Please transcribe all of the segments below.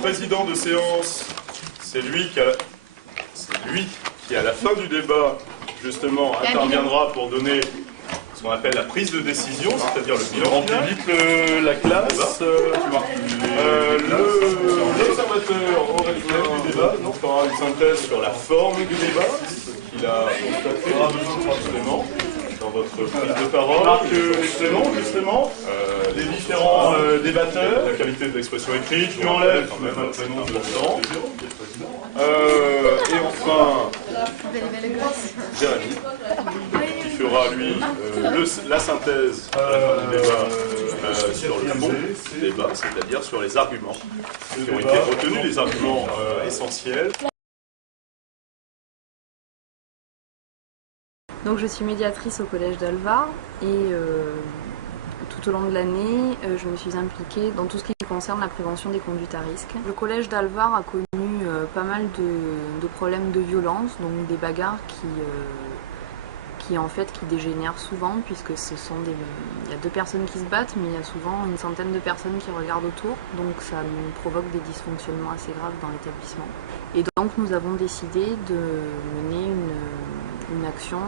Président de séance, c'est lui qui, à la fin du débat, justement, interviendra pour donner ce qu'on appelle la prise de décision, c'est-à-dire le bilan public, la classe, l'observateur au résultat du débat, donc fera une synthèse sur la forme du débat, ce qu'il a constaté justement dans votre prise de parole, justement, les différents débatteurs, la qualité de l'expression écrite, je lui enlève quand même un prénom de temps. Et enfin, Jérémy, qui fera lui la synthèse du débat sur le fond du débat, c'est-à-dire sur les arguments qui ont été retenus, les arguments essentiels. Donc je suis médiatrice au collège d'Alvar et tout au long de l'année, je me suis impliquée dans tout ce qui concerne la prévention des conduites à risque. Le collège d'Alvar a connu pas mal de problèmes de violence, donc des bagarres qui dégénèrent souvent, puisque il y a deux personnes qui se battent, mais il y a souvent une centaine de personnes qui regardent autour, donc ça nous provoque des dysfonctionnements assez graves dans l'établissement. Et donc nous avons décidé de mener une action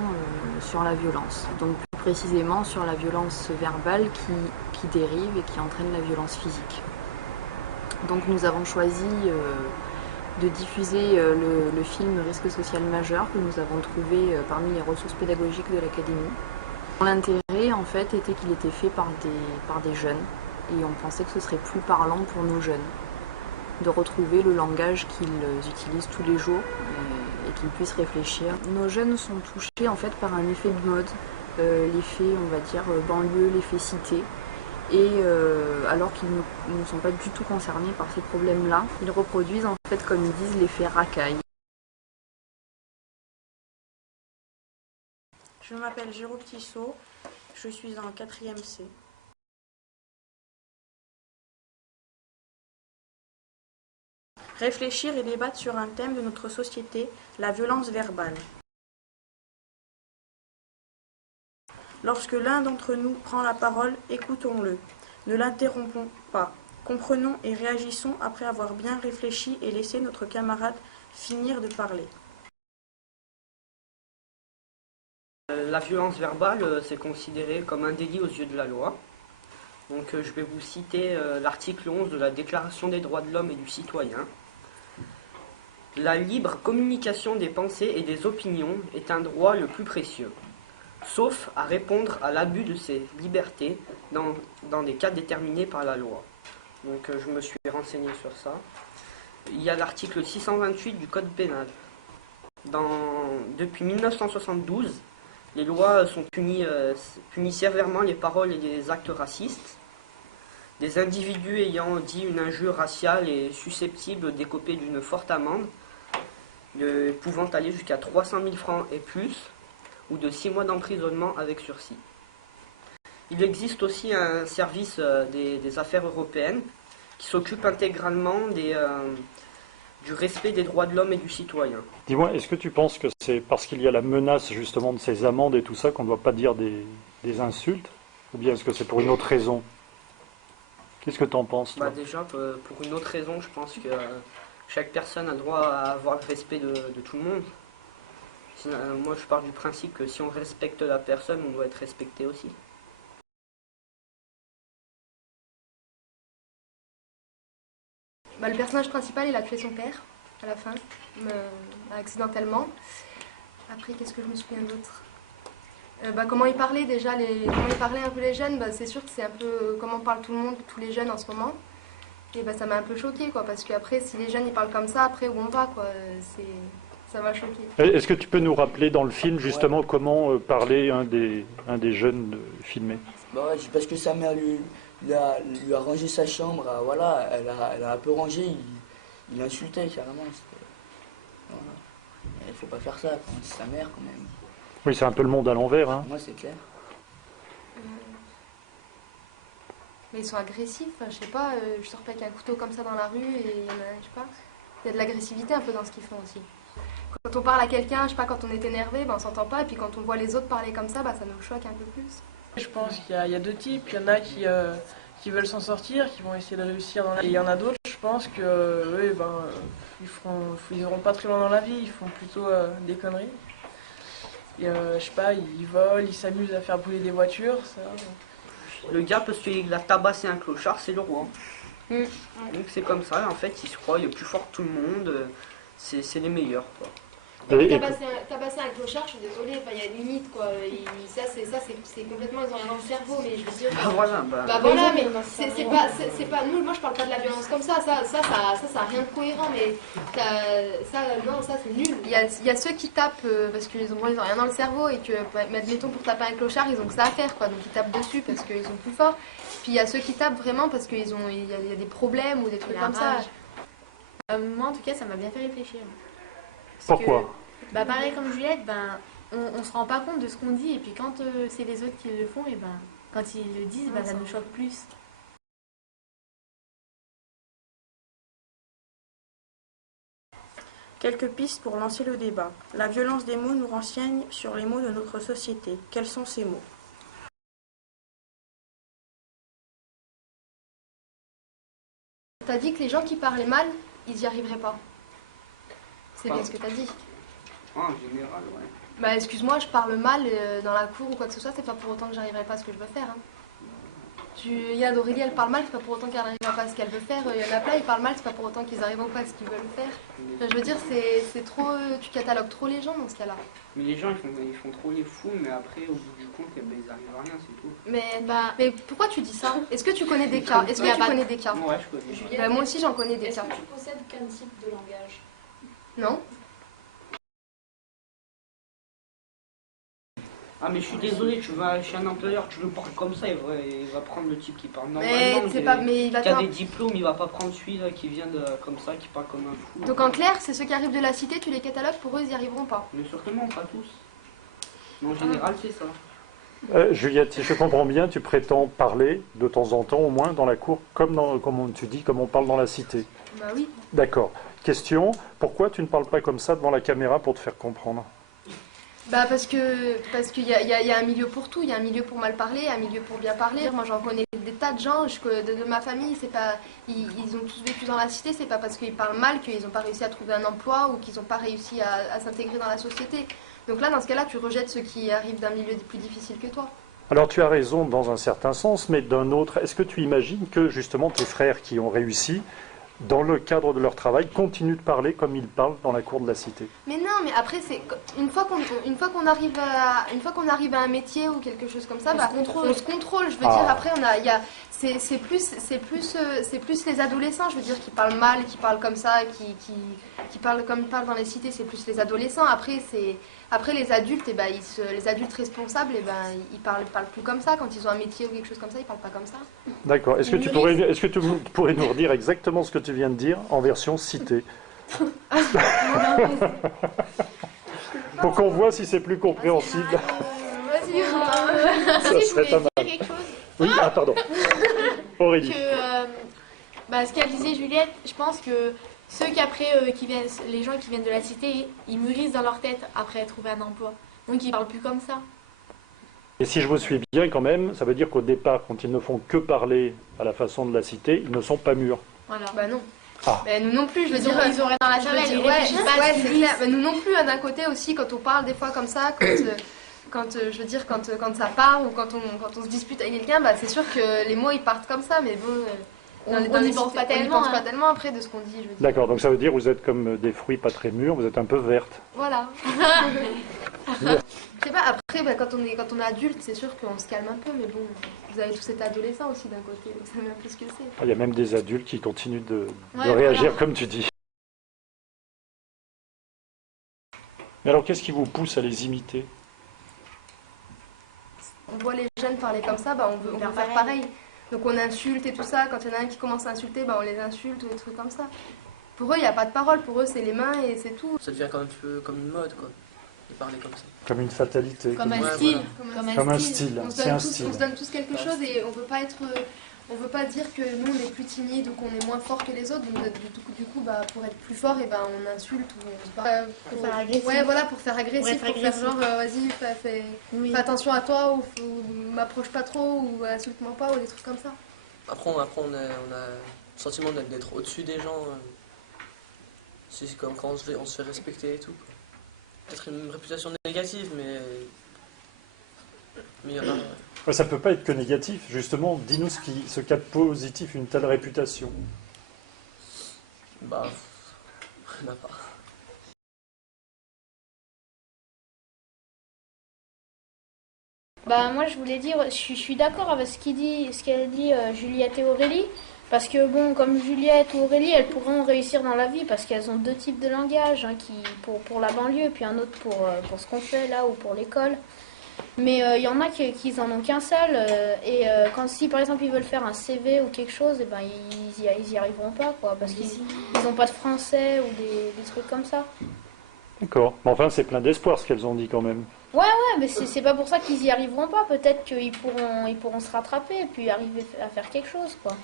sur la violence, donc plus précisément sur la violence verbale qui dérive et qui entraîne la violence physique. Donc nous avons choisi de diffuser le film Risque social majeur que nous avons trouvé parmi les ressources pédagogiques de l'académie. L'intérêt en fait était qu'il était fait par des jeunes et on pensait que ce serait plus parlant pour nos jeunes de retrouver le langage qu'ils utilisent tous les jours et qu'ils puissent réfléchir. Nos jeunes sont touchés en fait par un effet de mode, l'effet on va dire banlieue, l'effet cité. Et alors qu'ils ne sont pas du tout concernés par ces problèmes-là, ils reproduisent en fait, comme ils disent, l'effet racaille. Je m'appelle Jérôme Tissot, je suis en 4e C. Réfléchir et débattre sur un thème de notre société, la violence verbale. Lorsque l'un d'entre nous prend la parole, écoutons-le. Ne l'interrompons pas. Comprenons et réagissons après avoir bien réfléchi et laissé notre camarade finir de parler. La violence verbale, c'est considéré comme un délit aux yeux de la loi. Donc, je vais vous citer l'article 11 de la Déclaration des droits de l'homme et du citoyen. La libre communication des pensées et des opinions est un droit le plus précieux, sauf à répondre à l'abus de ces libertés dans des cas déterminés par la loi. Donc je me suis renseigné sur ça. Il y a l'article 628 du Code pénal. Depuis 1972, les lois punissent sévèrement les paroles et les actes racistes. Des individus ayant dit une injure raciale est susceptible d'écoper d'une forte amende, pouvant aller jusqu'à 300 000 francs et plus, ou de 6 mois d'emprisonnement avec sursis. Il existe aussi un service des affaires européennes qui s'occupe intégralement du respect des droits de l'homme et du citoyen. Dis-moi, est-ce que tu penses que c'est parce qu'il y a la menace justement de ces amendes et tout ça qu'on ne doit pas dire des insultes? Ou bien est-ce que c'est pour une autre raison? Qu'est-ce que tu en penses, toi? Déjà, pour une autre raison, je pense que chaque personne a le droit à avoir le respect de tout le monde. Moi, je pars du principe que si on respecte la personne, on doit être respecté aussi. Le personnage principal, il a tué son père à la fin, accidentellement. Après, qu'est-ce que je me souviens d'autre? Comment il parlait déjà, comment il parlait un peu les jeunes, c'est sûr que c'est un peu comment parle tout le monde, tous les jeunes en ce moment. Et ça m'a un peu choquée, quoi, parce qu'après, si les jeunes ils parlent comme ça, après où on va, quoi, ça m'a choquée. Est-ce que tu peux nous rappeler dans le film justement comment parlait un des jeunes filmés? Parce que sa mère lui a rangé sa chambre, voilà, elle a un peu rangé, il insultait carrément. Voilà. Il faut pas faire ça, c'est sa mère quand même. Oui, c'est un peu le monde à l'envers. Hein. Moi, c'est clair. Mais ils sont agressifs, je sais pas, je sors pas avec un couteau comme ça dans la rue et il y en a, je sais pas, il y a de l'agressivité un peu dans ce qu'ils font aussi. Quand on parle à quelqu'un, je sais pas, quand on est énervé, on s'entend pas, et puis quand on voit les autres parler comme ça nous choque un peu plus. Je pense qu'il y a deux types, il y en a qui qui veulent s'en sortir, qui vont essayer de réussir dans la vie. Et il y en a d'autres, je pense que eux, ils iront pas très loin dans la vie, ils font plutôt des conneries. Et, je sais pas, ils volent, ils s'amusent à faire brûler des voitures, ça. Le gars, parce qu'il a tabassé un clochard, c'est le roi. Mm. Donc c'est comme ça, en fait, il se croit le plus fort que tout le monde, c'est les meilleurs, quoi. Tabasser un clochard, je suis désolée, il y a une limite quoi. C'est complètement, ils ont rien dans le cerveau, mais je veux dire. Ah voilà, voilà, mais c'est pas. Nous, moi je parle pas de la violence comme ça a rien de cohérent, mais ça c'est nul. Il y a ceux qui tapent parce qu'ils ont rien dans le cerveau et que, admettons, pour taper un clochard, ils ont que ça à faire quoi, donc ils tapent dessus parce qu'ils sont plus forts. Puis il y a ceux qui tapent vraiment parce qu'il y a des problèmes ou des trucs comme ça. Moi en tout cas, ça m'a bien fait réfléchir. Pourquoi? Pareil comme Juliette, on se rend pas compte de ce qu'on dit et puis quand c'est les autres qui le font, et quand ils le disent, ça nous choque plus. Quelques pistes pour lancer le débat. La violence des mots nous renseigne sur les mots de notre société. Quels sont ces mots? T'as dit que les gens qui parlaient mal, ils y arriveraient pas. C'est bien ce que t'as dit. En général, ouais. Excuse-moi, je parle mal dans la cour ou quoi que ce soit, c'est pas pour autant que j'arriverai pas à ce que je veux faire. Il y a d'Aurélie, elle parle mal, c'est pas pour autant qu'elle n'arrivera pas à ce qu'elle veut faire. Il y en a plein, ils parlent mal, c'est pas pour autant qu'ils arriveront pas à ce qu'ils veulent faire. Je veux dire, c'est trop. Tu catalogues trop les gens dans ce cas-là. Mais les gens, ils font trop les fous, mais après, au bout du compte, ils arrivent à rien, c'est tout. Mais pourquoi tu dis ça? Est-ce que tu connais des cas? Est-ce que tu connais des cas? Ouais, je connais. Moi aussi, j'en connais des cas. Est-ce que tu possèdes qu'un type de langage? Non. Ah mais je suis désolé, tu vas chez un employeur, tu le parles comme ça, il va prendre le type qui parle normalement, qui a des diplômes, il va pas prendre celui-là qui vient comme ça, qui parle comme un fou. Donc en clair, c'est ceux qui arrivent de la cité, tu les catalogues, pour eux ils y arriveront pas. Mais certainement, pas tous. Mais en général, c'est ça. Juliette, si je comprends bien, tu prétends parler de temps en temps, au moins dans la cour, comme tu dis, comme on parle dans la cité. Bah oui. D'accord. Question, pourquoi tu ne parles pas comme ça devant la caméra pour te faire comprendre? Parce qu'il y a un milieu pour tout, il y a un milieu pour mal parler, un milieu pour bien parler. Moi j'en connais des tas de gens de ma famille, c'est pas, ils ont tous vécu dans la cité, c'est pas parce qu'ils parlent mal qu'ils n'ont pas réussi à trouver un emploi ou qu'ils n'ont pas réussi à s'intégrer dans la société. Donc là, dans ce cas-là, tu rejettes ceux qui arrivent d'un milieu plus difficile que toi. Alors tu as raison dans un certain sens, mais d'un autre, est-ce que tu imagines que justement tes frères qui ont réussi, dans le cadre de leur travail, continuent de parler comme ils parlent dans la cour de la cité? Mais non, mais après, une fois qu'on arrive à un métier ou quelque chose comme ça, on se contrôle. Je veux dire, après, c'est plus les adolescents, je veux dire, qui parlent mal, qui parlent comme ça, qui parlent comme ils parlent dans les cités, c'est plus les adolescents. Après les adultes, les adultes responsables, ils parlent plus comme ça. Quand ils ont un métier ou quelque chose comme ça, ils parlent pas comme ça. D'accord. Est-ce que tu pourrais nous redire exactement ce que tu viens de dire en version citée? Pour qu'on voit si c'est plus compréhensible. Vas-y. Ça serait pas mal. Quelque chose. Oui, pardon. Aurélie. Ce qu'elle disait Juliette, je pense que ceux qui après, les gens qui viennent de la cité, ils mûrissent dans leur tête après trouver un emploi. Donc ils parlent plus comme ça. Et si je vous suis bien quand même, ça veut dire qu'au départ, quand ils ne font que parler à la façon de la cité, ils ne sont pas mûrs. Voilà. Non. Ah. Nous non plus, je veux dire. Ils auraient dans la tête, ils réfléchissent pas à ce qu'ils disent. Nous non plus, d'un côté aussi, quand on parle des fois comme ça, quand ça part ou quand on se dispute avec quelqu'un, c'est sûr que les mots ils partent comme ça, mais bon. On n'y pense pas tellement après de ce qu'on dit. Je veux dire. D'accord, donc ça veut dire que vous êtes comme des fruits pas très mûrs, vous êtes un peu vertes. Voilà. Je sais pas, après, quand on est adulte, c'est sûr qu'on se calme un peu, mais bon, vous avez tous été adolescents aussi d'un côté, donc ça savez un peu ce que c'est. Il y a même des adultes qui continuent de réagir comme tu dis. Mais alors, qu'est-ce qui vous pousse à les imiter? On voit les jeunes parler comme ça, on veut faire pareil. Donc on insulte et tout ça, quand il y en a un qui commence à insulter, on les insulte ou des trucs comme ça. Pour eux, il n'y a pas de parole, pour eux c'est les mains et c'est tout. Ça devient un peu comme une mode, quoi, de parler comme ça. Comme une fatalité. Comme un style. Voilà. Comme un style. C'est un style. On se donne tous quelque chose et on veut pas dire que nous on est plus timide ou qu'on est moins fort que les autres. Donc du coup pour être plus fort, on insulte ou on se parle. Pour faire agressif. Ouais, voilà, pour faire agressif, pour faire genre vas-y, fais attention à toi ou m'approche pas trop ou insulte-moi pas ou des trucs comme ça. Après, on a le sentiment d'être au-dessus des gens. C'est comme quand on se fait respecter et tout. Peut-être une réputation négative, mais il y en a. Ouais, ça peut pas être que négatif. Justement, dis-nous ce qu'a de positif une telle réputation. Bah, il n'y en a pas. Bah moi je voulais dire, je suis d'accord avec ce qu'elle dit Juliette et Aurélie, parce que bon, comme Juliette ou Aurélie, elles pourront réussir dans la vie parce qu'elles ont deux types de langage, hein, pour la banlieue, puis un autre pour ce qu'on fait là ou pour l'école. Mais il y en a qui en ont qu'un seul, et si par exemple ils veulent faire un CV ou quelque chose, et ben ils y arriveront pas, quoi, parce qu'ils n'ont pas de français ou des trucs comme ça. D'accord. Mais enfin, c'est plein d'espoir ce qu'elles ont dit quand même. Ouais, mais c'est pas pour ça qu'ils y arriveront pas. Peut-être qu'ils pourront se rattraper et puis arriver à faire quelque chose, quoi.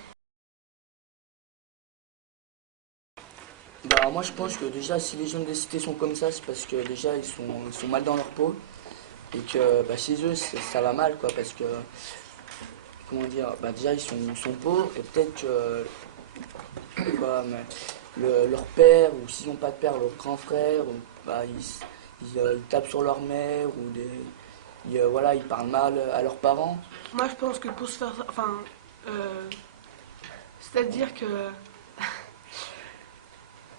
Bah, moi je pense que déjà si les jeunes des cités sont comme ça, c'est parce que déjà ils sont mal dans leur peau et que bah, chez eux ça va mal, quoi, parce que comment dire, bah, déjà ils sont pauvres et peut-être que quoi, leur père, ou s'ils n'ont pas de père, leur grand frère, bah, ils tapent sur leur mère ou voilà, ils parlent mal à leurs parents. Moi je pense que pour se faire, enfin, c'est-à-dire que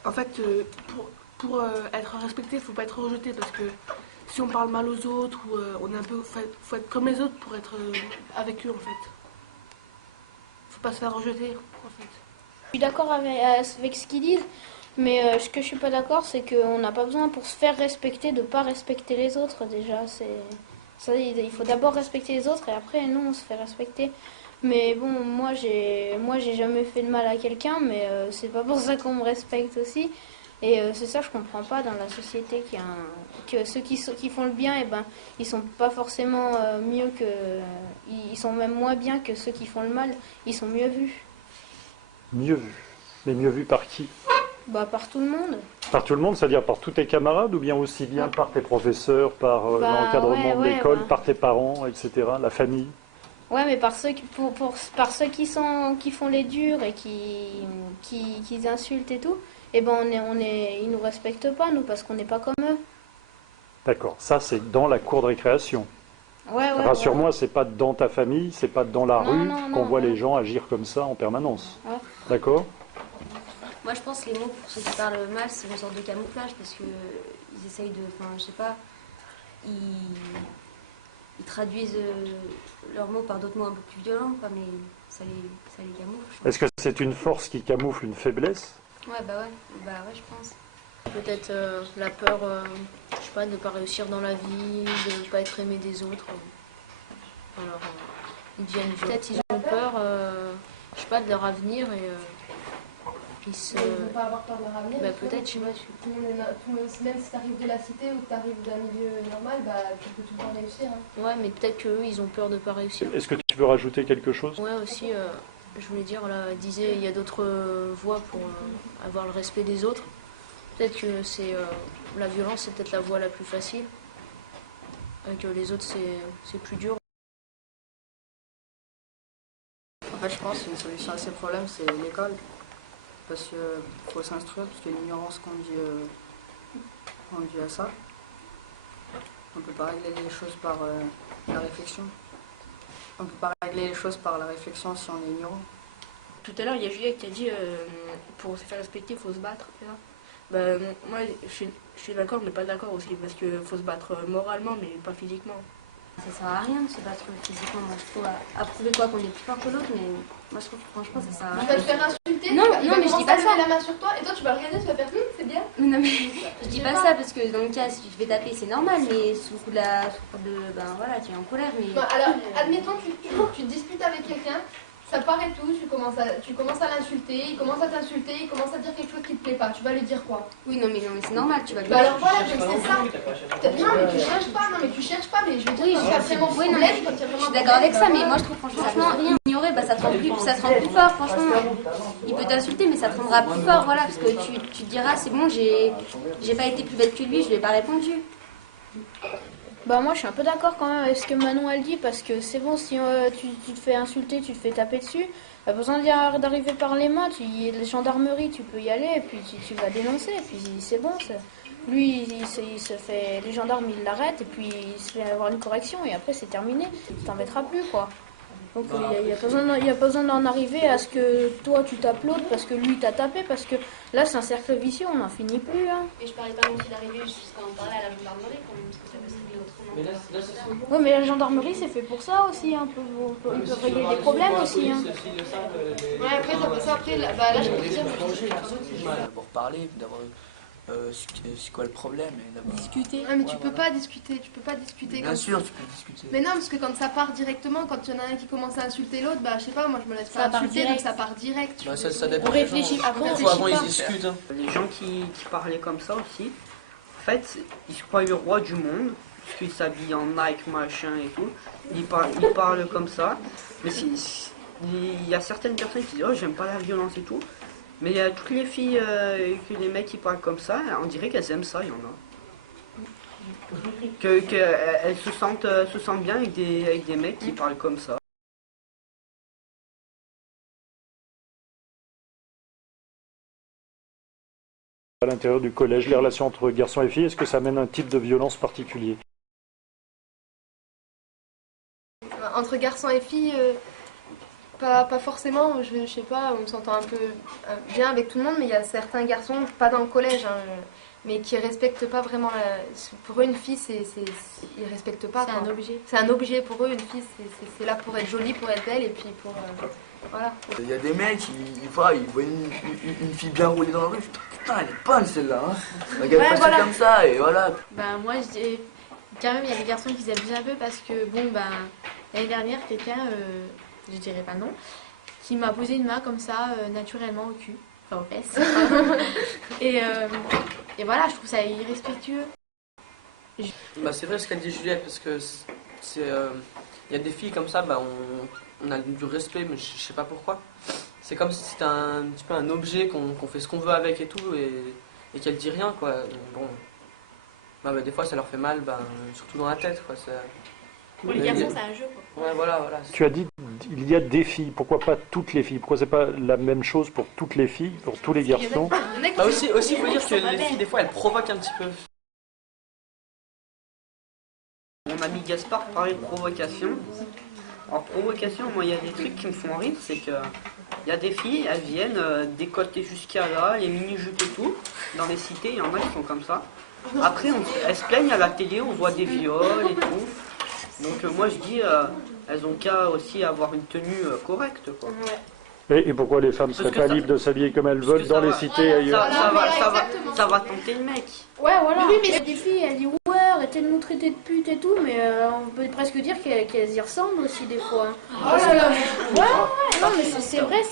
en fait, pour être respecté, il faut pas être rejeté, parce que si on parle mal aux autres, ou on est un peu, faut être comme les autres pour être avec eux, en fait. Faut pas se faire rejeter, en fait. Je suis d'accord avec ce qu'ils disent, mais ce que je suis pas d'accord, c'est qu'on n'a pas besoin pour se faire respecter de pas respecter les autres. Déjà, il faut d'abord respecter les autres et après nous on se fait respecter. Mais bon, moi j'ai jamais fait de mal à quelqu'un, mais c'est pas pour ça qu'on me respecte aussi. Et c'est ça, je comprends pas dans la société que ceux qui font le bien, et ben ils sont pas forcément mieux que, ils sont même moins bien que ceux qui font le mal. Ils sont mieux vus. Mieux vu. Mais mieux vu par qui? Bah par tout le monde. Par tout le monde, c'est-à-dire par tous tes camarades, ou bien aussi bien par tes professeurs, par l'encadrement de l'école, par tes parents, etc., la famille? Ouais, mais par ceux qui font les durs et qui insultent et tout, et ben ils nous respectent pas, nous, parce qu'on n'est pas comme eux. D'accord, ça c'est dans la cour de récréation. Ouais, Rassure-moi, c'est pas dans ta famille, c'est pas dans la rue qu'on voit non. les gens agir comme ça en permanence. Ouais. D'accord? Moi je pense que les mots pour ceux qui parlent mal, c'est une sorte de camouflage, parce qu'ils essayent de, enfin je sais pas, ils traduisent leurs mots par d'autres mots un peu plus violents, quoi, mais ça les camoufle. Est-ce que c'est une force qui camoufle une faiblesse? Ouais, bah ouais, je pense. Peut-être la peur, je sais pas, de ne pas réussir dans la vie, de ne pas être aimé des autres. Alors, ils deviennent peut-être ils ont peur, je sais pas, de leur avenir et puis Ils vont pas avoir peur de leur avenir. Bah, peut-être, je sais pas. Tout le monde, même si tu arrives de la cité ou que tu arrives d'un milieu normal, bah, tu peux tout le temps réussir. Hein. Ouais, mais peut-être qu'eux, ils ont peur de ne pas réussir. Est-ce que tu veux rajouter quelque chose? Ouais, aussi, je voulais dire, là, elle disait, il y a d'autres voies pour avoir le respect des autres. Peut-être que c'est la violence, c'est peut-être la voie la plus facile. Et que les autres, c'est plus dur. En fait, je pense qu'une solution à ces problèmes, c'est l'école. Parce qu'il faut s'instruire, parce que l'ignorance conduit à ça. On ne peut pas régler les choses par la réflexion. On ne peut pas régler les choses par la réflexion si on est ignorant. Tout à l'heure, il y a Juliette qui a dit pour se faire respecter, il faut se battre. Ben, moi, je suis d'accord, mais pas d'accord aussi, parce qu'il faut se battre moralement, mais pas physiquement. Ça sert à rien de se battre physiquement, moi je trouve, à prouver quoi, qu'on est plus fort que l'autre, mais moi je trouve que franchement ça sert à rien. Tu vas te faire insulter, non, il va mais je dis pas ça. la main sur toi, et toi tu vas le regarder, tu vas faire c'est bien. Non mais je dis pas ça, parce que dans le cas, si tu te fais taper, c'est normal, mais sous le coup ben voilà, tu es en colère, mais... Bon, alors, admettons, tu te disputes avec quelqu'un, ça part et tout, tu commences à l'insulter, il commence à t'insulter, il commence à dire quelque chose qui te plaît pas, tu vas lui dire quoi? Oui, non mais c'est normal, tu vas lui dire. Alors voilà, c'est ça. Non mais tu cherches pas, mais je veux dire, quand tu as vraiment problème, quand tu as vraiment... Je suis d'accord avec ça, mais moi je trouve franchement, rien ignorer, bah, ça te rend plus fort, franchement. Il peut t'insulter, mais ça te rendra plus fort, voilà, parce que tu te diras, c'est bon, j'ai pas été plus bête que lui, je lui ai pas répondu. Bah moi je suis un peu d'accord quand même avec ce que Manon elle dit, parce que c'est bon, si tu te fais insulter, tu te fais taper dessus, Pas besoin d'arriver par les mains, les gendarmeries, tu peux y aller, et puis tu vas dénoncer, et puis c'est bon. Lui, il se fait, les gendarmes, ils l'arrêtent, et puis il se fait avoir une correction, et après c'est terminé, tu t'en mettras plus, quoi. Donc il n'y a pas besoin d'en arriver à ce que toi tu tapes l'autre parce que lui t'a tapé, parce que là c'est un cercle vicieux, on n'en finit plus. Hein. Et je parlais pas non plus d'arriver jusqu'à en parler à la gendarmerie, parce que ça peut se régler autrement. Oui, mais la gendarmerie c'est fait pour ça aussi, hein. Ils peuvent régler des problèmes aussi. Hein. Ouais, après, après là je peux dire. D'abord parler, d'avoir c'est quoi le problème et d'abord discuter. Ah, mais tu peux pas discuter, Bien sûr, tu peux discuter. Mais non, parce que quand ça part directement, quand il y en a un qui commence à insulter l'autre, bah je sais pas, moi je me laisse pas insulter, donc ça part direct. Bah, ça dépend. On réfléchit après. Avant ils discutent. Hein. Les gens qui parlaient comme ça aussi, en fait, ils se croient le roi du monde, parce qu'ils s'habillent en Nike, machin et tout. Ils parlent comme ça, mais il y a certaines personnes qui disent oh j'aime pas la violence et tout. Mais il y a toutes les filles que les mecs qui parlent comme ça, on dirait qu'elles aiment ça, il y en a. Qu'elles se sentent bien avec des mecs qui parlent comme ça. À l'intérieur du collège, les relations entre garçons et filles, est-ce que ça amène un type de violence particulier? Entre garçons et filles, pas forcément, je sais pas, on s'entend un peu bien avec tout le monde, mais il y a certains garçons, pas dans le collège, hein, mais qui respectent pas vraiment pour eux une fille, ils respectent pas. C'est un objet. C'est un objet pour eux, une fille, c'est là pour être jolie, pour être belle, et puis pour... voilà. Il y a des mecs, ils voient une fille bien roulée dans la rue, putain elle est bonne celle-là, hein. Regarde passer voilà. Comme ça, et voilà. Ben moi je dis, quand même il y a des garçons qui s'abusent un peu parce que bon ben, l'année dernière quelqu'un... je dirais pas non, qui m'a posé une main comme ça, naturellement au cul, enfin aux fesses. et voilà, je trouve ça irrespectueux. Bah, c'est vrai ce qu'a dit Juliette, parce que y a des filles comme ça, bah, on a du respect, mais je sais pas pourquoi. C'est comme si c'était un petit peu un objet qu'on fait ce qu'on veut avec et tout, et qu'elle dit rien, quoi. Bon, bah, des fois ça leur fait mal, bah, surtout dans la tête, quoi. Pour les garçons, c'est un jeu, quoi. Ouais, voilà. Tu as dit il y a des filles. Pourquoi pas toutes les filles? Pourquoi c'est pas la même chose pour toutes les filles, pour tous les garçons? Bah aussi, il faut dire que les filles, des fois, elles provoquent un petit peu. Mon ami Gaspard parlait de provocation. Alors, provocation, moi, il y a des trucs qui me font rire, c'est que il y a des filles, elles viennent décolletées jusqu'à là, les mini-jupes et tout. Dans les cités, il y en a qui sont comme ça. Après, elles se plaignent à la télé, on voit des viols et tout. Donc moi je dis, elles ont qu'à aussi avoir une tenue correcte, quoi. Et pourquoi les femmes seraient pas libres de s'habiller comme elles veulent dans les cités ailleurs? Ça va tenter le mec. Ouais, voilà. Oui, mais des filles, elles disent ouais, arrêtez de nous traiter de pute et tout, mais on peut presque dire qu'elles y ressemblent aussi des fois. Oh là là. Ouais, non, mais c'est vrai,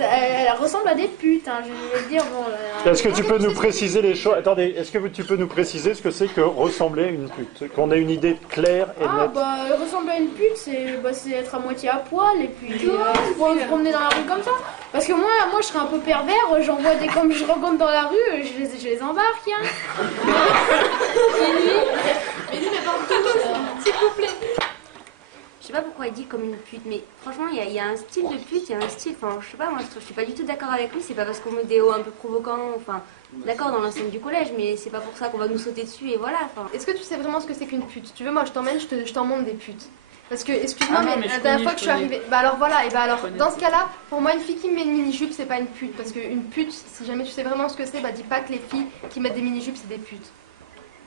elles ressemblent à des putes, hein, je vais dire. Bon, est-ce que tu peux nous préciser les choses? Attendez, est-ce que tu peux nous préciser ce que c'est que ressembler à une pute? Qu'on ait une idée claire et nette. Bah, ressembler à une pute, c'est être à moitié à poil et puis se promener dans la rue comme ça. Parce que moi je serais un peu pervers, j'en vois des comme je rencontre dans la rue, je les embarque, hein. S'il vous plaît. Je sais pas pourquoi il dit comme une pute, mais franchement, il y a un style de pute, il y a un style, enfin, je sais pas, moi je suis pas du tout d'accord avec lui, c'est pas parce qu'on met des hauts un peu provocants, enfin, d'accord, dans l'enceinte du collège, mais c'est pas pour ça qu'on va nous sauter dessus et voilà, enfin. Est-ce que tu sais vraiment ce que c'est qu'une pute? Tu veux, moi je t'emmène, je t'en montre des putes. Parce que, excuse-moi, mais la dernière fois que je suis arrivée... Bah alors voilà, et bah alors, dans ce cas-là, pour moi, une fille qui met une mini-jupe, c'est pas une pute. Parce qu'une pute, si jamais tu sais vraiment ce que c'est, bah dis pas que les filles qui mettent des mini-jupes, c'est des putes.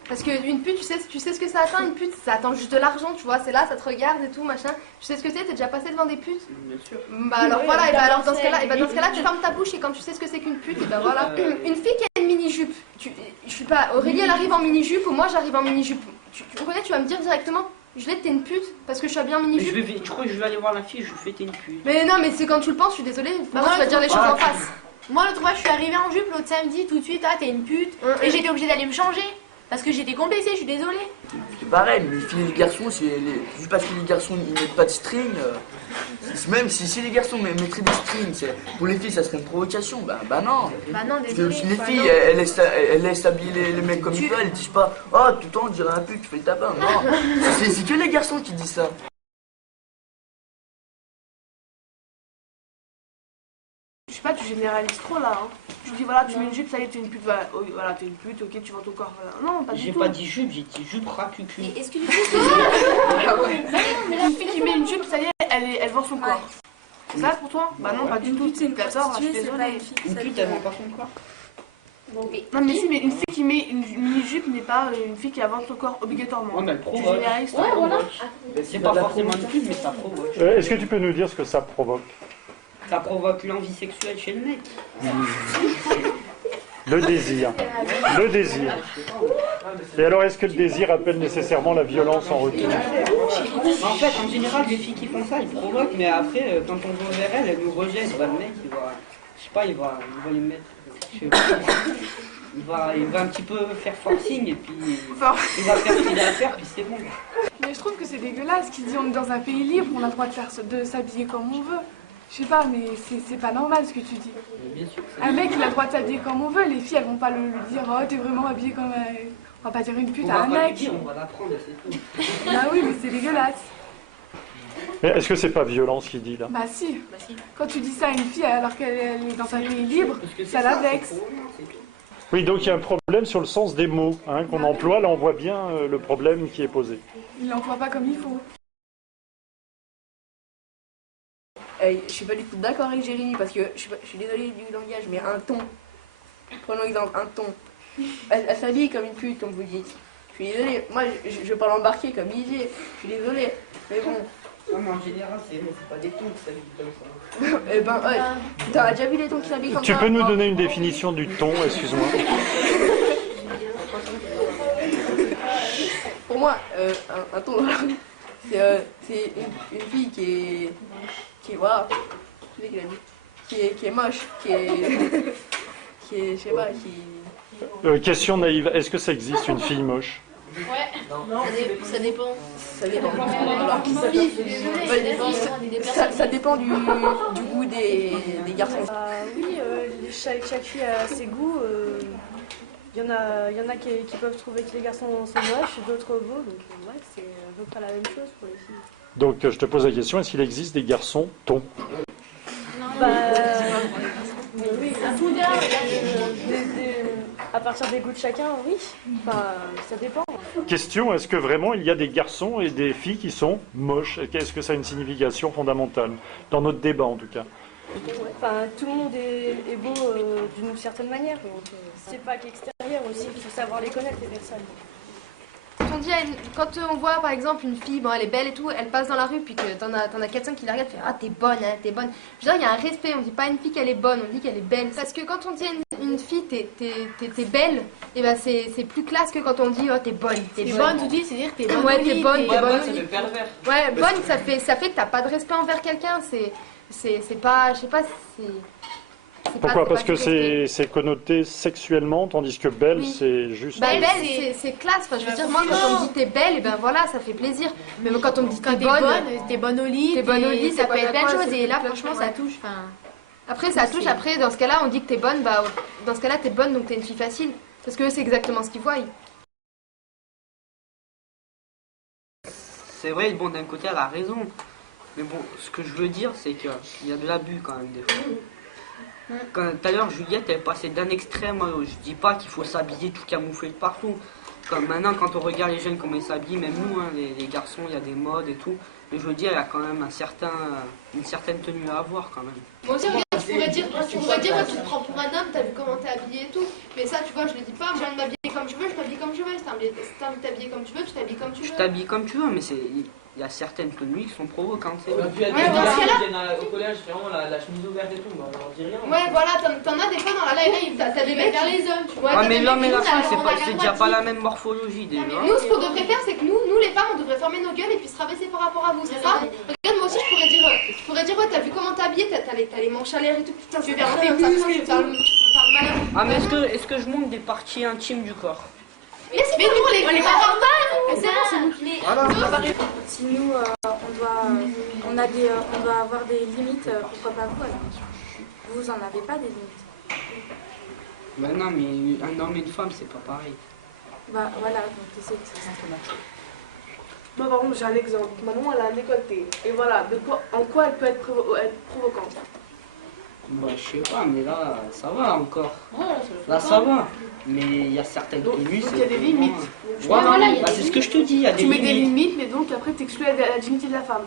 Parce qu'une pute, tu sais ce que ça attend, une pute, ça attend juste de l'argent, tu vois, c'est là, ça te regarde et tout, machin. Tu sais ce que c'est, t'es déjà passé devant des putes? Bien sûr. Bah alors oui, voilà, et bah alors dans ce cas-là, tu fermes ta bouche et quand tu sais ce que c'est qu'une pute, et bah voilà. Une fille qui a une mini-jupe, je suis pas... Aurélie, elle arrive en mini-jupe ou moi j'arrive en mini-jupe. Aurélie, tu vas me dire directement... Juliette, t'es une pute parce que je suis bien mini-jupe. Tu crois que je vais aller voir la fille, je lui fais t'es une pute. Mais non, mais c'est quand tu le penses, je suis désolée. Bah, moi, tu vas dire les choses en face. Moi, l'autre fois, je suis arrivée en jupe l'autre samedi, tout de suite, ah, t'es une pute. Et j'étais obligée d'aller me changer. Parce que j'étais complexée, je suis désolée. C'est pareil, mais les filles et les garçons, juste parce que les garçons ils mettent pas de string, même si les garçons mettraient des strings, pour les filles ça serait une provocation, bah non. Bah non, désolé. Les filles, elles laissent habiller les mecs comme ils veulent, elles disent pas, oh tout le temps on dirait un pute, tu fais le tabac, non. C'est que les garçons qui disent ça. tu généralises trop là. Hein. Tu dis voilà, tu mets une jupe, ça y est, t'es une pute. Voilà, t'es une pute, ok, tu vends ton corps. Voilà. Non, pas du tout. J'ai pas dit jupe, j'ai dit jupe racucu. Est-ce que Une fille qui met une jupe, ça y est, elle vend son corps. C'est ça pour toi? Bah non, pas du tout. C'est une prostituée, c'est pas une fille. Une pute, elle vend pas son corps. Non mais si, mais une fille qui met une mini-jupe n'est pas une fille qui a vendu son corps obligatoirement. Ouais, mais elle provoque. Tu généralises ça. C'est pas forcément une pute, mais ça provoque. Est-ce que tu peux nous dire ce que ça provoque? Ça provoque l'envie sexuelle chez le mec. Le désir. Le désir. Et alors, est-ce que le désir appelle nécessairement la violence en retour? En fait, en général, les filles qui font ça, ils provoquent, mais après, quand on va vers elles nous rejettent. Bah, le mec, il va, je sais pas, il va lui mettre, je sais pas, il va un petit peu faire forcing et puis il va faire ce qu'il a à faire, puis c'est bon. Mais je trouve que c'est dégueulasse qu'ils disent on est dans un pays libre, on a le droit de s'habiller comme on veut. Je sais pas, mais c'est pas normal ce que tu dis. Bien sûr, un mec, il a le droit de s'habiller comme on veut. Les filles, elles vont pas le dire, oh, t'es vraiment habillé comme un... On va pas dire une pute à un mec. On va l'apprendre, c'est tout. Bah oui, mais c'est dégueulasse. Mais est-ce que c'est pas violent ce qu'il dit là? Bah si. Quand tu dis ça à une fille alors qu'elle est dans un pays libre, ça la vexe. Oui, donc il y a un problème sur le sens des mots qu'on emploie. Là, on voit bien le problème qui est posé. Il l'emploie pas comme il faut. Je suis pas du tout d'accord avec Jérémy parce que je suis désolée du langage, mais un ton. Prenons exemple, un ton. Elle s'habille comme une pute, comme vous dites. Je suis désolée. Moi, je vais pas l'embarquer comme il dit. Je suis désolée. Mais bon. Non, mais en général, c'est pas des tons qui s'habillent comme ça. Eh ben, ouais. T'as déjà vu les tons qui s'habillent comme ça? Tu peux nous donner une définition du ton, excuse-moi? Pour moi, un ton dans la rue, c'est une fille qui est voilà, qui est moche, qui est je sais pas, Question naïve, est-ce que ça existe une fille moche? Ouais, ça dépend. Ça dépend. Ça dépend du goût des garçons. Oui, chaque fille a ses goûts. Il y en a qui peuvent trouver que les garçons sont moches, d'autres beaux. Donc ouais, c'est à peu près la même chose pour les filles. Donc je te pose la question, est-ce qu'il existe des garçons tons? Oui, à partir des goûts de chacun, oui. Enfin, ça dépend. Question, est-ce que vraiment il y a des garçons et des filles qui sont moches? Est-ce que ça a une signification fondamentale? Dans notre débat en tout cas. Enfin, tout le monde est beau d'une certaine manière. Donc, c'est pas qu'extérieur aussi, il faut savoir les connaître les personnes. Quand on voit par exemple une fille, bon elle est belle et tout, elle passe dans la rue puis que t'en as 4-5 qui la regardent, fait ah t'es bonne, hein, t'es bonne. Je veux dire, il y a un respect, on dit pas à une fille qu'elle est bonne, on dit qu'elle est belle. Parce que quand on dit à une fille t'es belle, et ben c'est plus classe que quand on dit oh t'es bonne. T'es bonne, tu dis, c'est-à-dire t'es bonne. Ouais, t'es bonne, t'es bonne. Ça fait pervers. Ouais, bonne, ça fait que t'as pas de respect envers quelqu'un, c'est pas, je sais pas, c'est... Pourquoi? Parce que c'est connoté sexuellement, tandis que belle, oui. C'est juste... Bah, belle, c'est classe. Enfin, je veux dire, moi, quand on me dit t'es belle, et ben voilà, ça fait plaisir. Mais quand on me dit t'es bonne au lit, ça peut être plein de choses. Et là, franchement, ça touche. Après, ça touche. Après, dans ce cas-là, on dit que t'es bonne. Bah, dans ce cas-là, t'es bonne, donc t'es une fille facile. Parce que c'est exactement ce qu'ils voient. C'est vrai, bon, d'un côté, elle a raison. Mais bon, ce que je veux dire, c'est qu'il y a de l'abus quand même, des fois. Tout à l'heure, Juliette, elle passait d'un extrême. Je dis pas qu'il faut s'habiller tout camouflé de partout. Comme maintenant, quand on regarde les jeunes comment ils s'habillent, même nous, les garçons, il y a des modes et tout. Mais je veux dire, il y a quand même une certaine tenue à avoir quand même. Moi aussi, regarde, tu pourrais dire, tu te prends pour un homme, t'as vu comment t'es habillé et tout. Mais ça, tu vois, je le dis pas, moi, je m'habiller comme je veux, je t'habille comme je veux. Si t'as envie de t'habiller comme tu veux, tu t'habilles comme tu veux. Tu t'habilles comme tu veux, mais il y a certaines tenues qui sont provocantes. Au collège, vraiment la chemise ouverte et tout, on dit rien. Ouais, voilà, t'en as des fois dans la live, t'as des mecs vers les hommes, tu vois. Ah, mais l'homme et la femme, c'est déjà pas la même morphologie déjà. Nous, ce qu'on devrait faire, c'est que nous les femmes, on devrait fermer nos gueules et puis se rabaisser par rapport à vous, c'est ça? Regarde, moi aussi, je pourrais dire, ouais, t'as vu comment t'es habillée, t'as les manches à l'air et tout, putain, je vais faire tes muscles, je vais faire le malin. Ah, mais est-ce que je montre des parties intimes du corps? Mais nous, on les pas normales. C'est bon, c'est nous. Voilà. Si nous, on doit avoir des limites, pourquoi pas vous alors? Vous en avez pas des limites? Bah non, mais un homme et une femme, c'est pas pareil. Bah voilà, donc c'est simplement. Moi, par exemple, j'ai un exemple. Maman, elle a un décolleté. Et voilà, en quoi elle peut être provocante? Bah, je sais pas, mais là, ça va encore. Ouais, Là, ça va. Mais il y a certaines tenues, Donc il y a des limites. Voilà, c'est ce que je te dis, il y a des Tu mets des limites. limites, mais donc après tu exclus la dignité de la femme.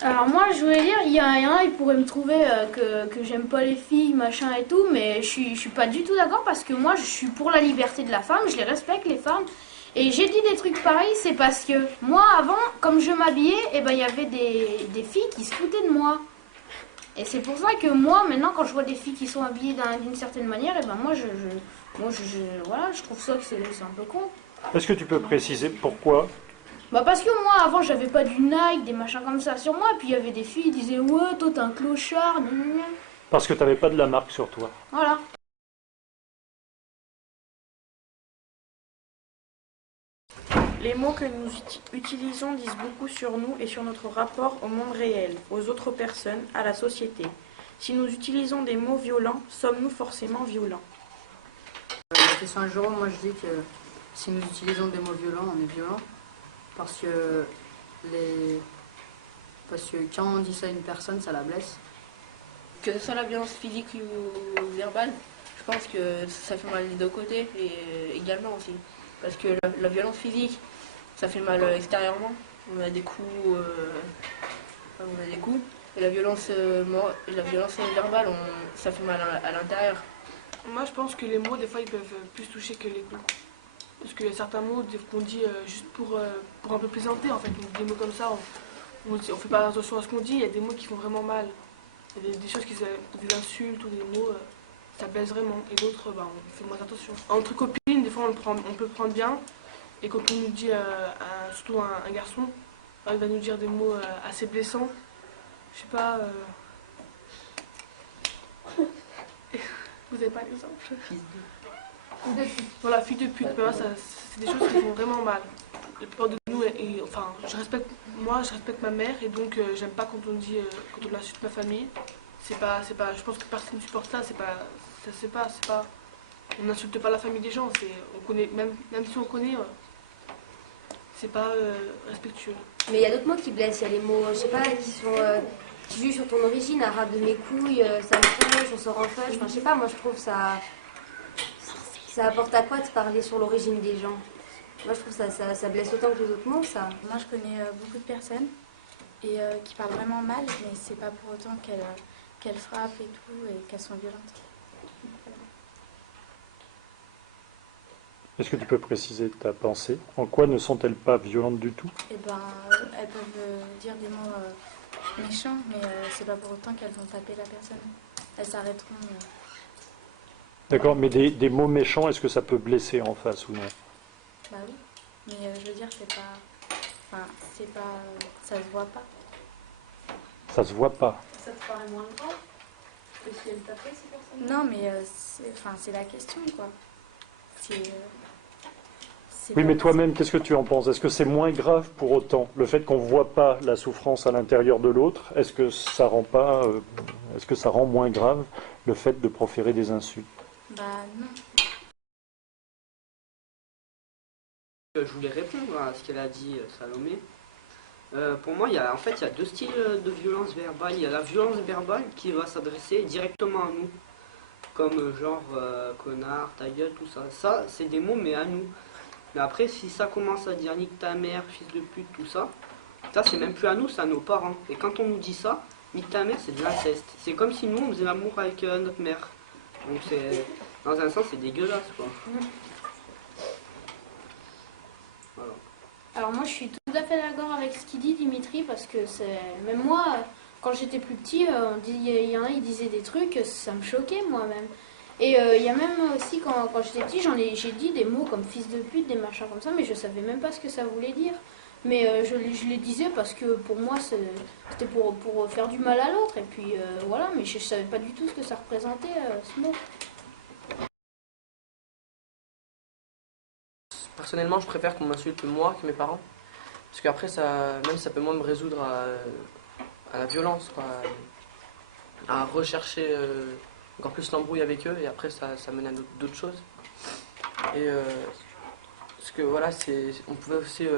Alors moi je voulais dire, il y en a, ils pourraient me trouver que j'aime pas les filles, machin et tout, mais je suis pas du tout d'accord parce que moi je suis pour la liberté de la femme, je les respecte les femmes. Et j'ai dit des trucs pareils, c'est parce que moi avant, comme je m'habillais, eh ben, il y avait des filles qui se foutaient de moi. Et c'est pour ça que moi maintenant quand je vois des filles qui sont habillées d'une certaine manière, eh ben moi voilà, je trouve ça que c'est un peu con. Est-ce que tu peux préciser pourquoi? Bah parce que moi avant j'avais pas du Nike, des machins comme ça sur moi, puis il y avait des filles qui disaient ouais toi t'es un clochard, gna, gna, gna. Parce que tu n'avais pas de la marque sur toi. Voilà. Les mots que nous utilisons disent beaucoup sur nous et sur notre rapport au monde réel, aux autres personnes, à la société. Si nous utilisons des mots violents, sommes-nous forcément violents? La question à Jérôme, moi je dis que si nous utilisons des mots violents, on est violent. Parce que quand on dit ça à une personne, ça la blesse. Que ce soit la violence physique ou verbale, je pense que ça fait mal des deux côtés et également aussi. Parce que la violence physique, ça fait mal extérieurement. On a des coups, et la violence verbale, ça fait mal à l'intérieur. Moi je pense que les mots des fois ils peuvent plus toucher que les coups. Parce qu'il y a certains mots qu'on dit juste pour un peu plaisanter en fait. Donc, des mots comme ça, on fait pas attention à ce qu'on dit, il y a des mots qui font vraiment mal. Il y a des choses des insultes ou des mots, ça blesse vraiment. Et d'autres, on fait moins attention. Entre copines, des fois on peut prendre bien. Et quand on nous dit, surtout un garçon, il va nous dire des mots assez blessants. Je sais pas... Vous avez pas d'exemple? Voilà, fille de pute, mais c'est des choses qui font vraiment mal. La plupart de nous, enfin, je respecte ma mère et donc j'aime pas quand on insulte ma famille. Je pense que personne ne supporte ça, on n'insulte pas la famille des gens, on connaît, même si on connaît, c'est pas respectueux. Mais il y a d'autres mots qui blessent, il y a les mots, je sais pas, qui jugent sur ton origine, arabe de mes couilles, ça me fâche, on sort en fâche, enfin je sais pas, moi je trouve ça apporte à quoi de parler sur l'origine des gens? Moi je trouve ça blesse autant que les autres mots, ça. Moi je connais beaucoup de personnes et qui parlent vraiment mal, mais c'est pas pour autant qu'elles frappent et tout et qu'elles sont violentes. Est-ce que tu peux préciser ta pensée? En quoi ne sont-elles pas violentes du tout? Eh ben, elles peuvent dire des mots méchants, mais c'est pas pour autant qu'elles vont taper la personne. Elles s'arrêteront. D'accord, mais des mots méchants, est-ce que ça peut blesser en face ou non? Bah oui, mais je veux dire, c'est pas... ça se voit pas. Ça se voit pas. Ça te paraît moins grave que si elle tapait ces personnes? Non, mais c'est la question, quoi. Oui, mais toi-même, qu'est-ce que tu en penses? Est-ce que c'est moins grave pour autant, le fait qu'on ne voit pas la souffrance à l'intérieur de l'autre? Est-ce que ça rend moins grave le fait de proférer des insultes? Bah non. Je voulais répondre à ce qu'elle a dit, Salomé. Pour moi, il y a deux styles de violence verbale. Il y a la violence verbale qui va s'adresser directement à nous, comme genre connard, ta gueule, tout ça. Ça, c'est des mots, mais à nous. Mais après, si ça commence à dire nique ta mère, fils de pute, tout ça, ça c'est même plus à nous, c'est à nos parents. Et quand on nous dit ça, nique ta mère, c'est de l'inceste. C'est comme si nous, on faisait l'amour avec notre mère. Donc c'est, dans un sens, c'est dégueulasse, quoi. Voilà. Alors moi je suis tout à fait d'accord avec ce qu'il dit Dimitri parce que même moi quand j'étais plus petit il y en a qui disaient des trucs, ça me choquait moi-même. Et il y a même aussi quand j'étais petit j'ai dit des mots comme fils de pute, des machins comme ça, mais je savais même pas ce que ça voulait dire. Mais je les disais parce que pour moi c'était pour faire du mal à l'autre et puis voilà, mais je savais pas du tout ce que ça représentait ce mot. Personnellement, je préfère qu'on m'insulte moi que mes parents. Parce qu'après, ça peut moins me résoudre à la violence, quoi. À rechercher encore plus l'embrouille avec eux. Et après, ça mène à d'autres choses. Et parce que voilà, on pouvait aussi,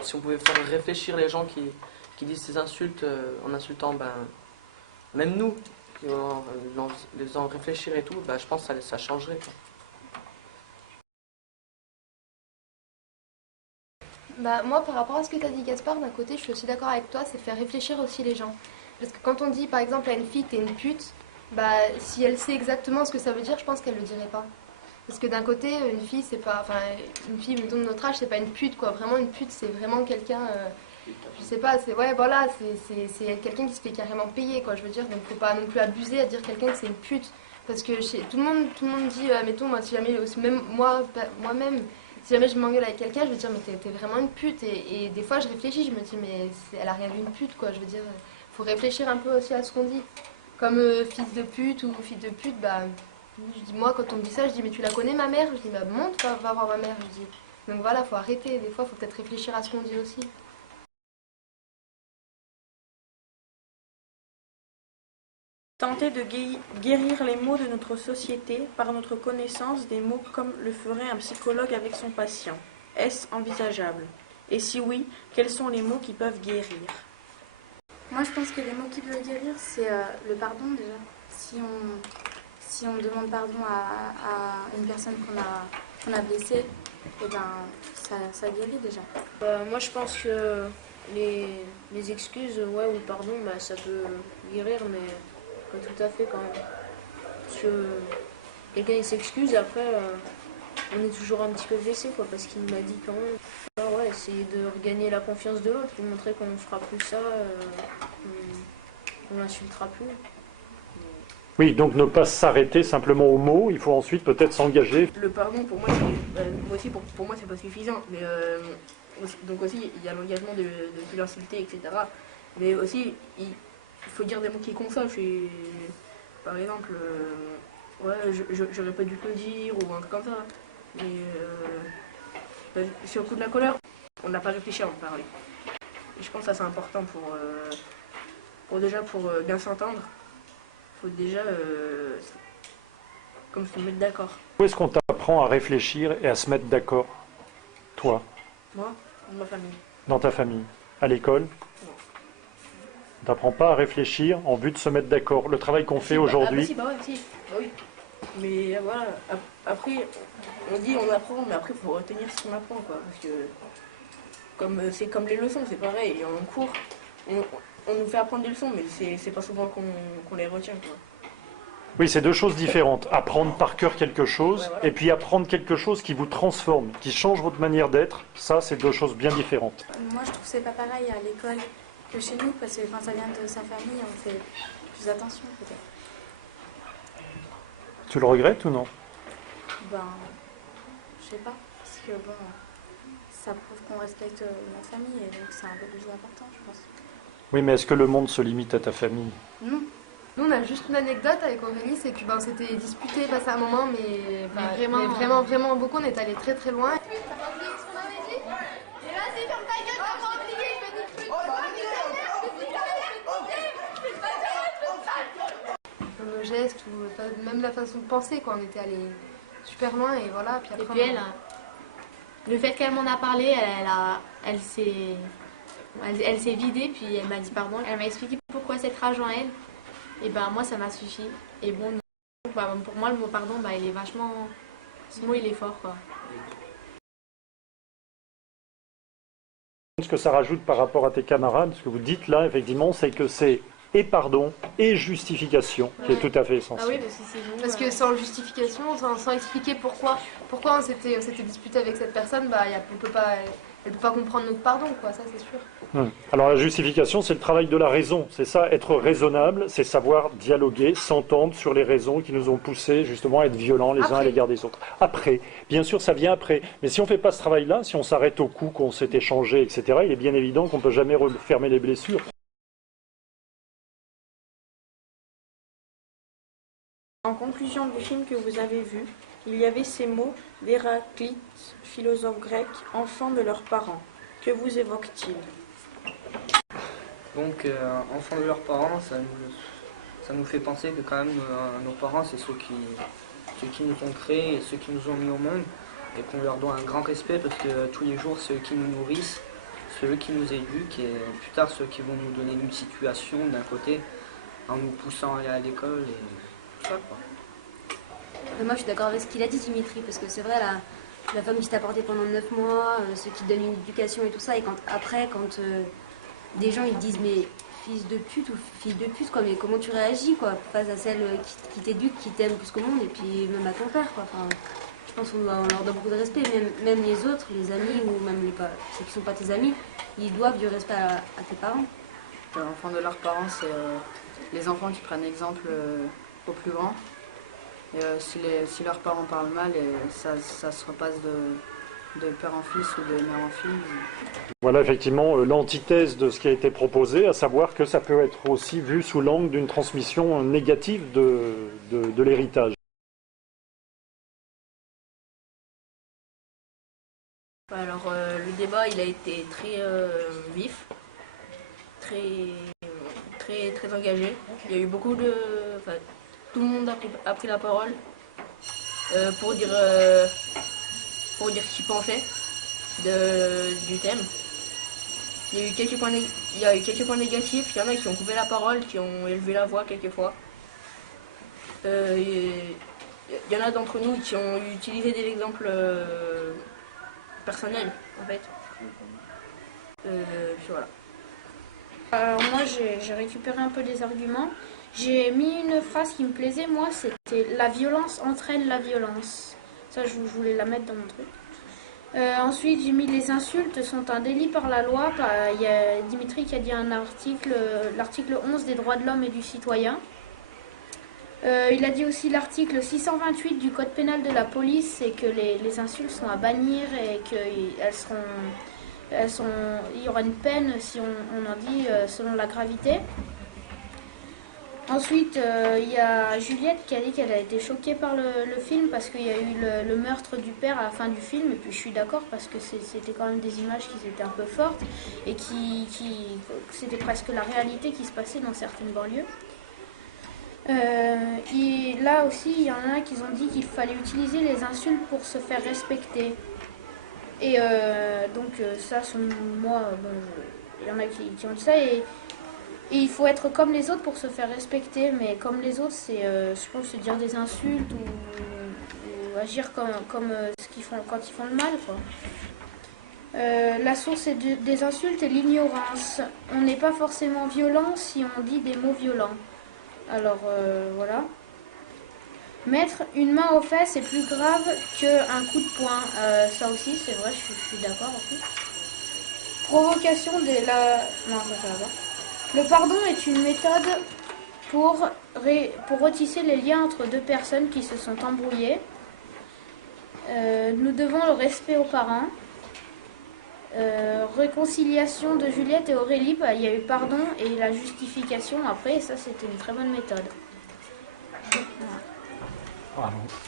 si on pouvait faire réfléchir les gens qui qui disent ces insultes en insultant même nous, en les faisant réfléchir et tout, je pense que ça changerait, quoi. Moi, par rapport à ce que tu as dit, Gaspard, d'un côté, je suis aussi d'accord avec toi, c'est faire réfléchir aussi les gens. Parce que quand on dit, par exemple, à une fille, t'es une pute, si elle sait exactement ce que ça veut dire, je pense qu'elle le dirait pas. Parce que d'un côté, une fille, c'est pas... Enfin, une fille, mettons, de notre âge, c'est pas une pute, quoi. Vraiment, une pute, c'est vraiment quelqu'un... je sais pas, c'est... Ouais, voilà, c'est quelqu'un qui se fait carrément payer, quoi, je veux dire. Donc, faut pas non plus abuser à dire quelqu'un que c'est une pute. Parce que tout le monde dit, mettons, moi, si jamais... Même moi-même... Si jamais je m'engueule avec quelqu'un, je veux dire, mais t'es vraiment une pute. Et des fois, je réfléchis, je me dis, mais elle a rien vu une pute, quoi. Je veux dire, faut réfléchir un peu aussi à ce qu'on dit. Comme fils de pute ou fille de pute, je dis, moi, quand on me dit ça, je dis, mais tu la connais, ma mère? Je dis, monte, va voir ma mère. Je dis, donc voilà, faut arrêter. Des fois, faut peut-être réfléchir à ce qu'on dit aussi. Tenter de guérir les maux de notre société par notre connaissance des mots comme le ferait un psychologue avec son patient. Est-ce envisageable? Et si oui, quels sont les mots qui peuvent guérir? Moi, je pense que les mots qui peuvent guérir, c'est le pardon déjà. Si on demande pardon à une personne qu'on a blessée, ça guérit déjà. Moi, je pense que les excuses, ou le pardon, ça peut guérir, mais pas tout à fait quand même. Parce que quelqu'un il s'excuse, après on est toujours un petit peu blessé, quoi, parce qu'il nous l'a dit quand même. Essayer de regagner la confiance de l'autre, lui montrer qu'on ne fera plus ça, qu'on l'insultera plus. Oui, donc ne pas s'arrêter simplement aux mots, il faut ensuite peut-être s'engager. Le pardon, pour moi, pour moi c'est pas suffisant. Mais, donc aussi, il y a l'engagement de ne plus l'insulter, etc. Mais aussi, il faut dire des mots qui consolent. Par exemple, j'aurais pas dû te le dire, ou un truc comme ça. Mais sur le coup de la colère, on n'a pas réfléchi avant de parler. Et je pense que ça c'est important pour bien s'entendre. Faut déjà comme se mettre d'accord. Où est-ce qu'on t'apprend à réfléchir et à se mettre d'accord? Toi? Moi, dans ma famille. Dans ta famille? À l'école? On t'apprend pas à réfléchir en vue de se mettre d'accord. Le travail qu'on fait aujourd'hui... Oui. Mais voilà, après, on apprend, mais après, il faut retenir ce qu'on apprend, quoi. Parce que c'est comme les leçons, c'est pareil. En cours, on nous fait apprendre des leçons, mais c'est pas souvent qu'on les retient, quoi. Oui, c'est deux choses différentes. Apprendre par cœur quelque chose, et puis apprendre quelque chose qui vous transforme, qui change votre manière d'être, ça, c'est deux choses bien différentes. Moi, je trouve que c'est pas pareil à l'école que chez nous, parce que quand ça vient de sa famille, on fait plus attention, peut-être. Tu le regrettes ou non? Je sais pas, parce que bon, ça prouve qu'on respecte la famille, et donc c'est un peu plus important, je pense. Oui, mais est-ce que le monde se limite à ta famille? Non. Nous, on a juste une anecdote avec Aurélie, c'est que on s'était disputé face à un moment, mais vraiment beaucoup, on est allé très très loin. Nos gestes, ou même la façon de penser, quoi, on était allé super loin, et voilà. Puis après, et puis le fait qu'elle m'en a parlé, elle s'est vidée, puis elle m'a dit pardon. Elle m'a expliqué pourquoi cette rage en elle. Et moi, ça m'a suffi. Et bon, pour moi, le mot pardon, il est vachement... Ce mot, il est fort, quoi. Ce que ça rajoute par rapport à tes camarades, ce que vous dites là, effectivement, c'est que c'est et pardon et justification, qui est tout à fait essentiel. Ah oui, parce que sans justification, sans expliquer pourquoi on s'était disputé avec cette personne, elle peut pas comprendre notre pardon, quoi, ça c'est sûr. Alors la justification, c'est le travail de la raison, c'est ça, être raisonnable, c'est savoir dialoguer, s'entendre sur les raisons qui nous ont poussés justement à être violents les uns à l'égard des autres. Après, bien sûr, ça vient après, mais si on ne fait pas ce travail-là, si on s'arrête au coup qu'on s'est échangé, etc., il est bien évident qu'on ne peut jamais refermer les blessures. En conclusion du film que vous avez vu, il y avait ces mots d'Héraclite, philosophe grec, enfants de leurs parents. Que vous évoque-t-il? Donc, enfants de leurs parents, ça nous fait penser que quand même nos parents, c'est ceux qui nous ont créés et ceux qui nous ont mis au monde, et qu'on leur doit un grand respect parce que tous les jours, c'est eux qui nous nourrissent ceux qui nous éduquent et plus tard ceux qui vont nous donner une situation d'un côté en nous poussant à aller à l'école et tout ça, quoi. Moi, je suis d'accord avec ce qu'il a dit, Dimitri, parce que c'est vrai, la femme qui t'a porté pendant 9 mois, ceux qui te donnent une éducation et tout ça, et quand des gens ils te disent mais fils de pute ou fille de pute, quoi, mais comment tu réagis, quoi, face à celle qui t'éduque, qui t'aime plus qu'au monde, et puis même à ton père, quoi. Enfin, je pense qu'on leur doit beaucoup de respect, même les autres, les amis, ou même ceux qui ne sont pas tes amis, ils doivent du respect à tes parents. L'enfant de leurs parents, c'est les enfants qui prennent exemple aux plus grands. Et si leurs parents parlent mal, ça se repasse de père en fils ou de mère en fille. Voilà effectivement l'antithèse de ce qui a été proposé, à savoir que ça peut être aussi vu sous l'angle d'une transmission négative de l'héritage. Alors le débat il a été très vif, très engagé. Il y a eu beaucoup de... Enfin, tout le monde a pris la parole pour dire ce qu'il pensait du thème. Il y a eu quelques points négatifs, il y en a qui ont coupé la parole, qui ont élevé la voix quelquefois. Il y en a d'entre nous qui ont utilisé des exemples personnels, en fait. Voilà. Alors moi j'ai récupéré un peu des arguments. J'ai mis une phrase qui me plaisait, moi, c'était « La violence entraîne la violence ». Ça, je voulais la mettre dans mon truc. Ensuite, j'ai mis « Les insultes sont un délit par la loi ». Il y a Dimitri qui a dit un article, l'article 11 des droits de l'homme et du citoyen. Il a dit aussi l'article 628 du code pénal de la police, c'est que les insultes sont à bannir et qu'il y aura une peine si on en dit selon la gravité. Ensuite, il y a Juliette qui a dit qu'elle a été choquée par le film parce qu'il y a eu le meurtre du père à la fin du film. Et puis je suis d'accord parce que c'était quand même des images qui étaient un peu fortes et c'était presque la réalité qui se passait dans certaines banlieues. Et là aussi, il y en a qui ont dit qu'il fallait utiliser les insultes pour se faire respecter. Et donc ça, moi, il y en a qui ont dit ça. Et il faut être comme les autres pour se faire respecter, mais comme les autres, c'est, je pense, se dire des insultes ou agir comme ce qu'ils font quand ils font le mal, quoi. La source des insultes est l'ignorance. On n'est pas forcément violent si on dit des mots violents. Alors, voilà. Mettre une main aux fesses est plus grave qu'un coup de poing. Ça aussi, c'est vrai, je suis d'accord aussi. Provocation Non, ça va. Le pardon est une méthode pour retisser les liens entre deux personnes qui se sont embrouillées. Nous devons le respect aux parents. Réconciliation de Juliette et Aurélie, il y a eu pardon et la justification après, et ça c'était une très bonne méthode.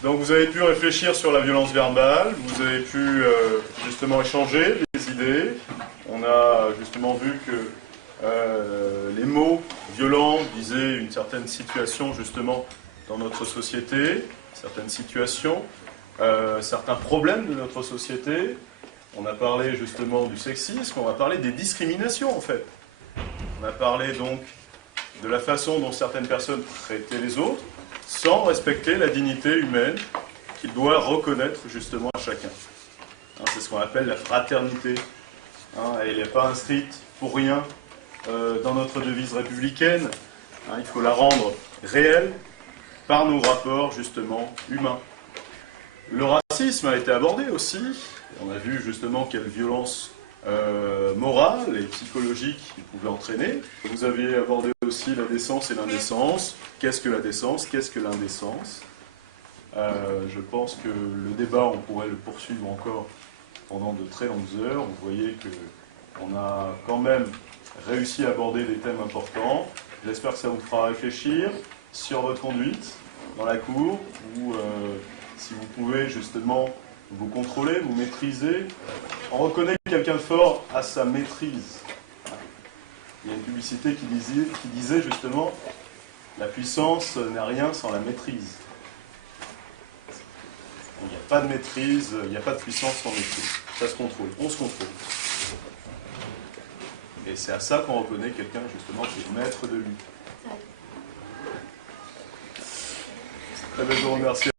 Donc vous avez pu réfléchir sur la violence verbale, vous avez pu justement échanger les idées. On a justement vu que les mots violents disaient une certaine situation justement dans notre société, certaines situations, certains problèmes de notre société. On a parlé justement du sexisme, on a parlé des discriminations en fait. On a parlé donc de la façon dont certaines personnes traitaient les autres sans respecter la dignité humaine qu'il doit reconnaître justement à chacun. Hein, c'est ce qu'on appelle la fraternité. Hein, elle n'est pas inscrite pour rien dans notre devise républicaine. Hein, il faut la rendre réelle par nos rapports justement humains. Le racisme a été abordé aussi. On a vu justement quelle violence morale et psychologique il pouvait entraîner. Vous avez abordé aussi la décence et l'indécence. Qu'est-ce que la décence? Qu'est-ce que l'indécence? Je pense que le débat, on pourrait le poursuivre encore pendant de très longues heures. Vous voyez qu'on a quand même réussi à aborder des thèmes importants. J'espère que ça vous fera réfléchir sur votre conduite dans la cour, ou si vous pouvez justement vous contrôler, vous maîtriser. On reconnaît que quelqu'un de fort a sa maîtrise. Il y a une publicité qui disait justement « La puissance n'est rien sans la maîtrise ». Il n'y a pas de maîtrise, il n'y a pas de puissance sans maîtrise. Ça se contrôle, on se contrôle. Et c'est à ça qu'on reconnaît quelqu'un justement qui est maître de lui. Très bien, je vous remercie.